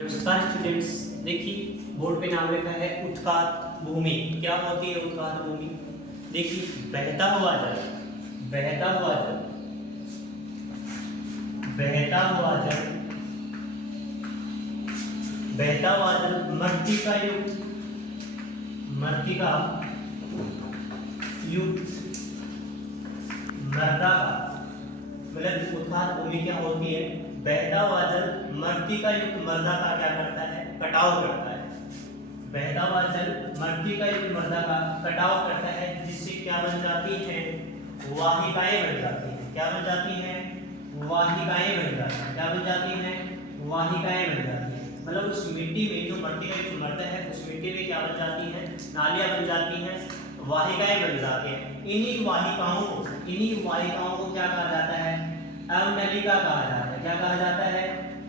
नमस्कार स्टूडेंट्स, देखिए बोर्ड पे नाम लिखा है उत्कात भूमि। क्या होती है उत्कात भूमि? देखिए बहता हुआ जल, बहता हुआ जल, बहता हुआ जल, बहता हुआ जल, मृत्तिका युक्त, मृत्तिका युक्त मृदा का मतलब उत्कात भूमि क्या होती है? बहता हुआ जल मृत्तिका युक्त मृदा का क्या करता है? कटाव करता है। बहता हुआ जल मृत्तिका युक्त मृदा का कटाव करता है, जिससे क्या बन जाती है? वाहिकाएं बन जाती हैं। क्या बन जाती हैं? वाहिकाएं बन जाती हैं। क्या बन जाती हैं? वाहिकाएं बन जाती हैं। मतलब उस मिट्टी में जो मृत्तिका युक्त मृदा है, उस मिट्टी में क्या बन जाती है? नालियां बन जाती हैं, वाहिकाएं बन जाती हैं। इन्हीं वाहिकाओं को क्या कहा जाता है? अवनलिका कहा जाता है। क्या कहा जाता है?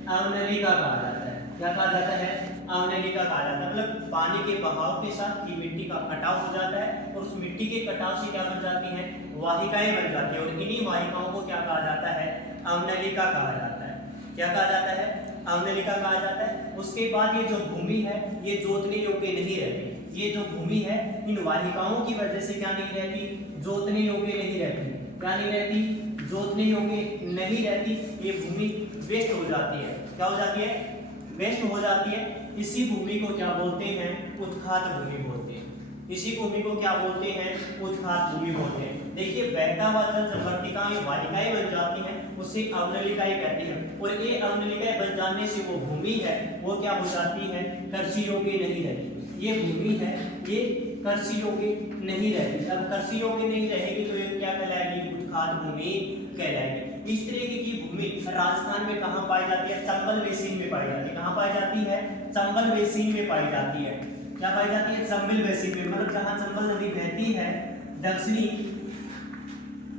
अवनलिका कहा जाता है। क्या कहा जाता है? अवनलिका कहा जाता है। मतलब पानी के बहाव के साथ ये मिट्टी का कटाव हो जाता है और उस मिट्टी के कटाव से क्या बन जाती है? वाहिकाएं बन जाती है। और इन्हीं वाहिकाओं को क्या कहा जाता है? अवनलिका कहा जाता है। क्या कहा जाता है? अवनलिका कहा जाता है। उसके बाद ये जो भूमि है ये जोतने योग्य नहीं रहती। ये जो भूमि है इन वाहिकाओं की वजह से क्या नहीं रहती? जोतने योग्य नहीं रहती। क्या नहीं रहती? जोतने योग्य नहीं रहती। ये भूमि वेस्ट हो जाती है। क्या हो जाती है? वेस्ट हो जाती है। इसी भूमि को क्या बोलते हैं? उत्खात भूमि बोलते हैं। इसी भूमि को क्या बोलते हैं? उत्खात भूमि बोलते हैं। देखिए बहता हुआ जल जब मृत्तिकाएं वाहिकाएं बन जाती हैं उसे अवनलिकाएं कहते हैं। और ये अवनलिकाएं बन जाने से वो भूमि है वो क्या हो जाती है? कृषि योग्य नहीं रहती। ये भूमि है ये कृषि योग्य नहीं रहती। अब कृषि योग्य नहीं रहेगी तो ये क्या कहलाएगी? उत्खात भूमि कहलाएगी। इस तरीके की भूमि राजस्थान में कहाँ पाई जाती है? चंबल बेसिन में पाई जाती है। कहाँ पाई जाती है? चंबल बेसिन में पाई जाती है। क्या पाई जाती है? चंबल बेसिन में। मतलब जहाँ चंबल नदी बहती है दक्षिणी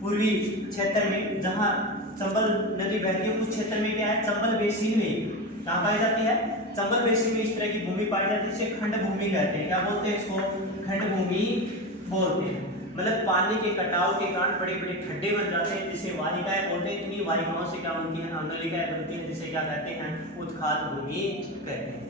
पूर्वी क्षेत्र में, जहाँ चंबल नदी बहती है उस क्षेत्र में क्या है? चंबल बेसिन में कहाँ पाई जाती है? चंबल बेसिन में इस तरह की भूमि पाई जाती है जिसे खंड भूमि कहते हैं। क्या बोलते हैं इसको? खंड भूमि बोलते हैं। मतलब पानी के कटाव के कारण बड़े बड़े खड्डे बन जाते हैं जिसे वाहिकाएं बोलते हैं। इन्हीं वाहिकाओं से क्या बनती है? अवनलिकाएं बनती हैं जिसे क्या कहते हैं? उत्खात भूमि कहते हैं।